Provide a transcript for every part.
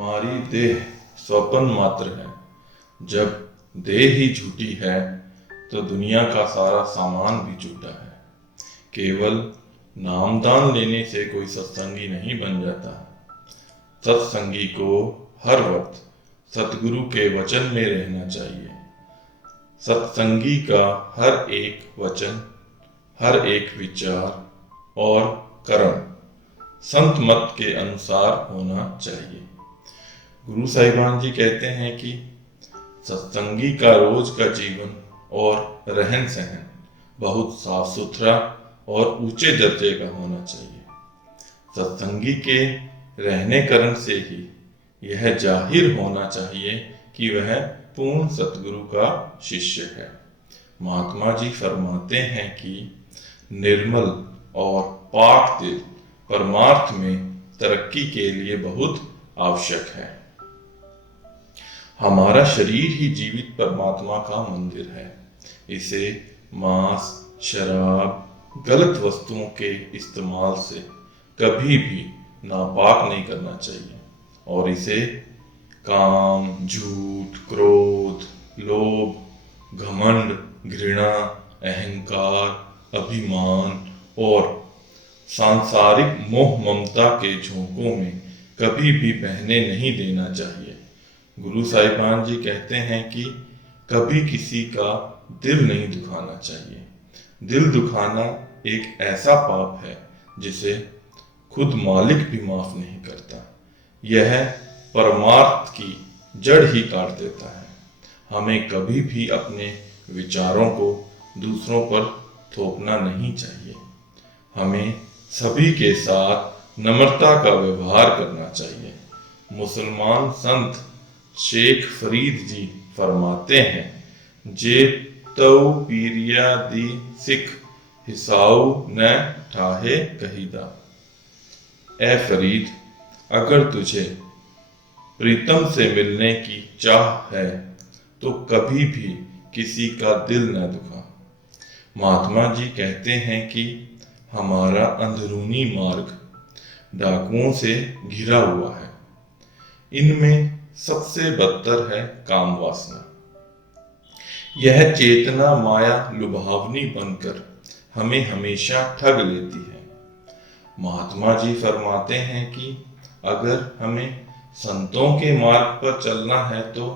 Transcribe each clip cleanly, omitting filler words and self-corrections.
हमारी देह स्वप्न मात्र है। जब देह ही झूठी है तो दुनिया का सारा सामान भी झूठा है। केवल नामदान लेने से कोई सत्संगी नहीं बन जाता। सत्संगी को हर वक्त सतगुरु के वचन में रहना चाहिए। सत्संगी का हर एक वचन, हर एक विचार और कर्म संत मत के अनुसार होना चाहिए। गुरु साहिबान जी कहते हैं कि सत्संगी का रोज का जीवन और रहन सहन बहुत साफ सुथरा और ऊंचे दर्जे का होना चाहिए। सत्संगी के रहने कर्म से ही यह जाहिर होना चाहिए कि वह पूर्ण सतगुरु का शिष्य है। महात्मा जी फरमाते हैं कि निर्मल और पाक दिल परमार्थ में तरक्की के लिए बहुत आवश्यक है। हमारा शरीर ही जीवित परमात्मा का मंदिर है। इसे मांस, शराब, गलत वस्तुओं के इस्तेमाल से कभी भी नापाक नहीं करना चाहिए और इसे काम, झूठ, क्रोध, लोभ, घमंड, घृणा, अहंकार, अभिमान और सांसारिक मोह ममता के झोंकों में कभी भी बहने नहीं देना चाहिए। गुरु साहिबान जी कहते हैं कि कभी किसी का दिल नहीं दुखाना चाहिए। दिल दुखाना एक ऐसा पाप है जिसे खुद मालिक भी माफ नहीं करता। यह परमार्थ की जड़ ही काट देता है। हमें कभी भी अपने विचारों को दूसरों पर थोपना नहीं चाहिए। हमें सभी के साथ नम्रता का व्यवहार करना चाहिए। मुसलमान संत शेख फरीद जी फरमाते हैं, जे तौ पीरिया दी सिख हिसाऊ न ठाहे कहीदा। ए फरीद, अगर तुझे प्रीतम से मिलने की चाह है तो कभी भी किसी का दिल न दुखा। महात्मा जी कहते हैं कि हमारा अंदरूनी मार्ग डाकुओं से घिरा हुआ है। इनमें सबसे बदतर है काम वासना। यह चेतना माया लुभावनी बनकर हमें हमेशा ठग लेती है। महात्मा जी फरमाते हैं कि अगर हमें संतों के मार्ग पर चलना है तो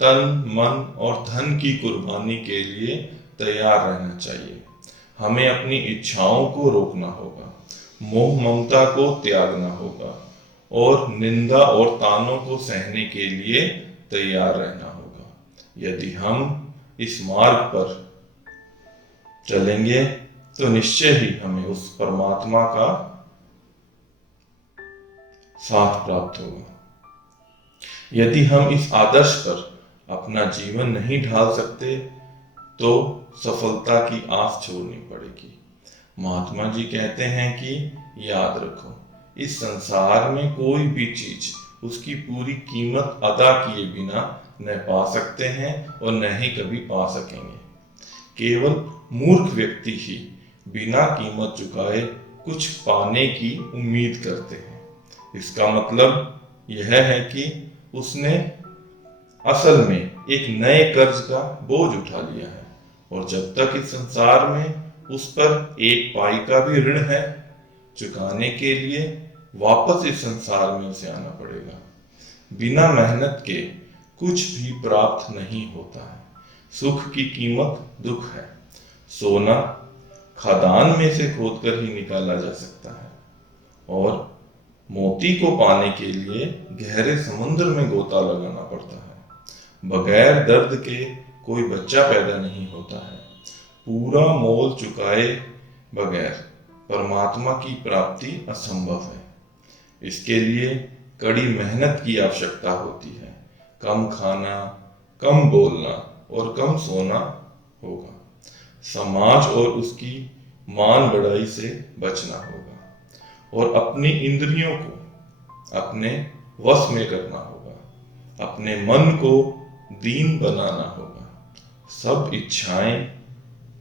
तन, मन और धन की कुर्बानी के लिए तैयार रहना चाहिए। हमें अपनी इच्छाओं को रोकना होगा, मोह ममता को त्यागना होगा और निंदा और तानों को सहने के लिए तैयार रहना होगा। यदि हम इस मार्ग पर चलेंगे तो निश्चय ही हमें उस परमात्मा का साथ प्राप्त होगा। यदि हम इस आदर्श पर अपना जीवन नहीं ढाल सकते तो सफलता की आस छोड़नी पड़ेगी। महात्मा जी कहते हैं कि याद रखो, इस संसार में कोई भी चीज उसकी पूरी कीमत अदा किए बिना न पा सकते हैं और न ही कभी पा सकेंगे। केवल मूर्ख व्यक्ति ही बिना कीमत चुकाए कुछ पाने की उम्मीद करते हैं। इसका मतलब यह है कि उसने असल में एक नए कर्ज का बोझ उठा लिया है और जब तक इस संसार में उस पर एक पाई का भी ऋण है, चुकाने के लिए वापस इस संसार में उसे आना पड़ेगा। बिना मेहनत के कुछ भी प्राप्त नहीं होता है। सुख की कीमत दुख है। सोना खदान में से खोदकर ही निकाला जा सकता है और मोती को पाने के लिए गहरे समुद्र में गोता लगाना पड़ता है। बगैर दर्द के कोई बच्चा पैदा नहीं होता है। पूरा मोल चुकाए बगैर परमात्मा की प्राप्ति असंभव है। इसके लिए कड़ी मेहनत की आवश्यकता होती है। कम खाना, कम बोलना और कम सोना होगा। समाज और उसकी मान बढ़ाई से बचना होगा और अपनी इंद्रियों को अपने वश में करना होगा। अपने मन को दीन बनाना होगा। सब इच्छाएं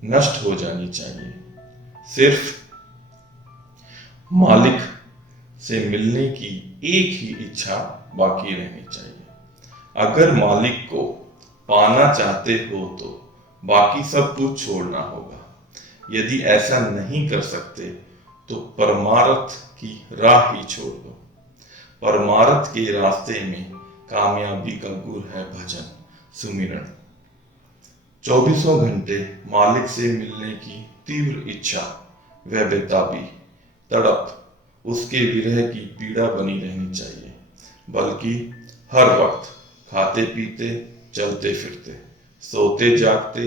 नष्ट हो जानी चाहिए। सिर्फ मालिक से मिलने की एक ही इच्छा बाकी रहनी चाहिए। अगर मालिक को पाना चाहते हो तो बाकी सब कुछ छोड़ना होगा। यदि ऐसा नहीं कर सकते तो परमार्थ की राह ही छोड़ दो। परमार्थ के रास्ते में कामयाबी का गुर है भजन सुमिरन। 24 घंटे मालिक से मिलने की तीव्र इच्छा व बेताबी तड़प उसके विरह की पीड़ा बनी रहनी चाहिए, बल्कि हर वक्त खाते पीते चलते फिरते सोते जागते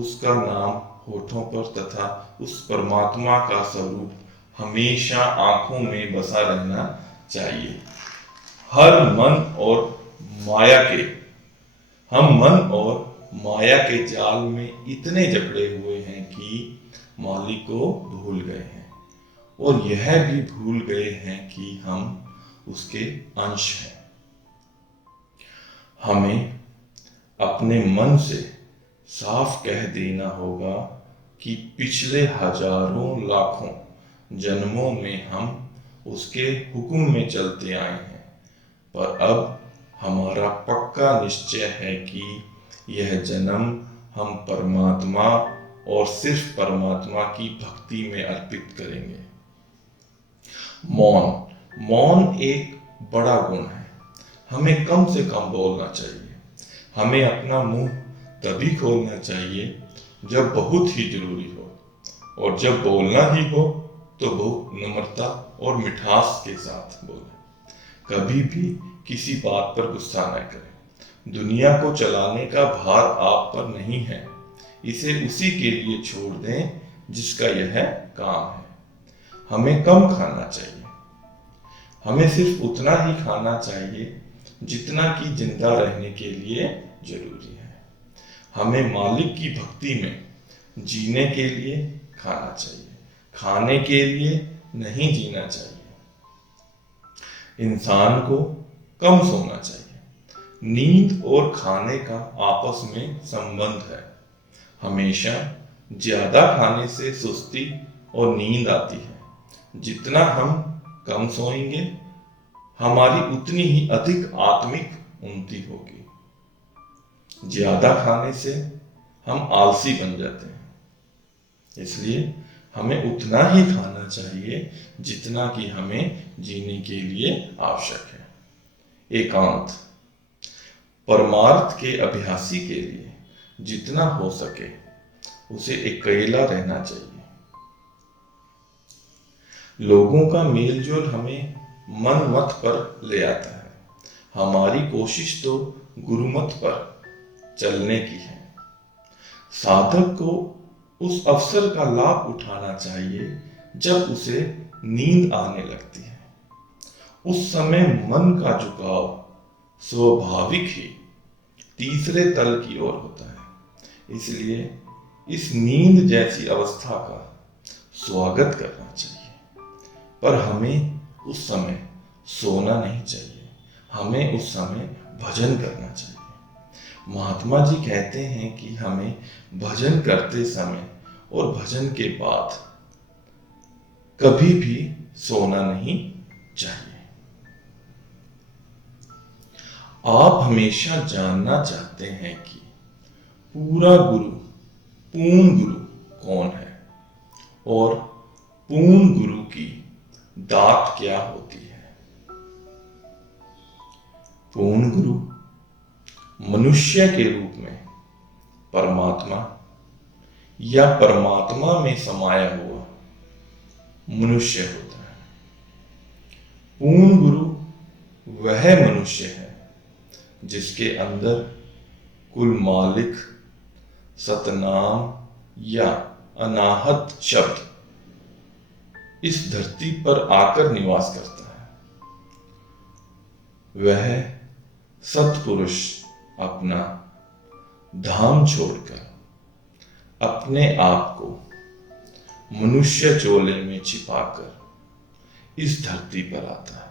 उसका नाम होठों पर तथा उस परमात्मा का स्वरूप हमेशा आंखों में बसा रहना चाहिए। हम मन और माया के जाल में इतने जकड़े हुए हैं कि मालिक को भूल गए हैं और यह भी भूल गए हैं कि हम उसके अंश हैं। हमें अपने मन से साफ कह देना होगा कि पिछले हजारों लाखों जन्मों में हम उसके हुक्म में चलते आए हैं, पर अब हमारा पक्का निश्चय है कि यह जन्म हम परमात्मा और सिर्फ परमात्मा की भक्ति में अर्पित करेंगे। मौन एक बड़ा गुण है। हमें कम से कम बोलना चाहिए। हमें अपना मुंह तभी खोलना चाहिए जब बहुत ही जरूरी हो, और जब बोलना ही हो तो बहुत नम्रता और मिठास के साथ बोलें। कभी भी किसी बात पर गुस्सा न करें। दुनिया को चलाने का भार आप पर नहीं है, इसे उसी के लिए छोड़ दें जिसका यह काम है। हमें कम खाना चाहिए। हमें सिर्फ उतना ही खाना चाहिए जितना कि जिंदा रहने के लिए जरूरी है। हमें मालिक की भक्ति में जीने के लिए खाना चाहिए, खाने के लिए नहीं जीना चाहिए। इंसान को कम सोना चाहिए। नींद और खाने का आपस में संबंध है। हमेशा ज्यादा खाने से सुस्ती और नींद आती है। जितना हम कम सोएंगे हमारी उतनी ही अधिक आत्मिक उन्नति होगी। ज्यादा खाने से हम आलसी बन जाते हैं। इसलिए हमें उतना ही खाना चाहिए जितना कि हमें जीने के लिए आवश्यक है। एकांत परमार्थ के अभ्यासी के लिए जितना हो सके उसे अकेला रहना चाहिए। लोगों का मेलजोल हमें मनमत पर ले आता है। हमारी कोशिश तो गुरुमत पर चलने की है। साधक को उस अवसर का लाभ उठाना चाहिए जब उसे नींद आने लगती है। उस समय मन का झुकाव स्वाभाविक ही तीसरे तल की ओर होता है। इसलिए इस नींद जैसी अवस्था का स्वागत करना चाहिए, पर हमें उस समय सोना नहीं चाहिए। हमें उस समय भजन करना चाहिए। महात्मा जी कहते हैं कि हमें भजन करते समय और भजन के बाद कभी भी सोना नहीं चाहिए। आप हमेशा जानना चाहते हैं कि पूर्ण गुरु कौन है और पूर्ण गुरु की दात क्या होती है। पूर्ण गुरु मनुष्य के रूप में परमात्मा या परमात्मा में समाया हुआ मनुष्य होता है। पूर्ण गुरु वह मनुष्य है जिसके अंदर कुल मालिक, सतनाम या अनाहत शब्द इस धरती पर आकर निवास करता है। वह सत्पुरुष अपना धाम छोड़कर अपने आप को मनुष्य चोले में छिपाकर इस धरती पर आता है।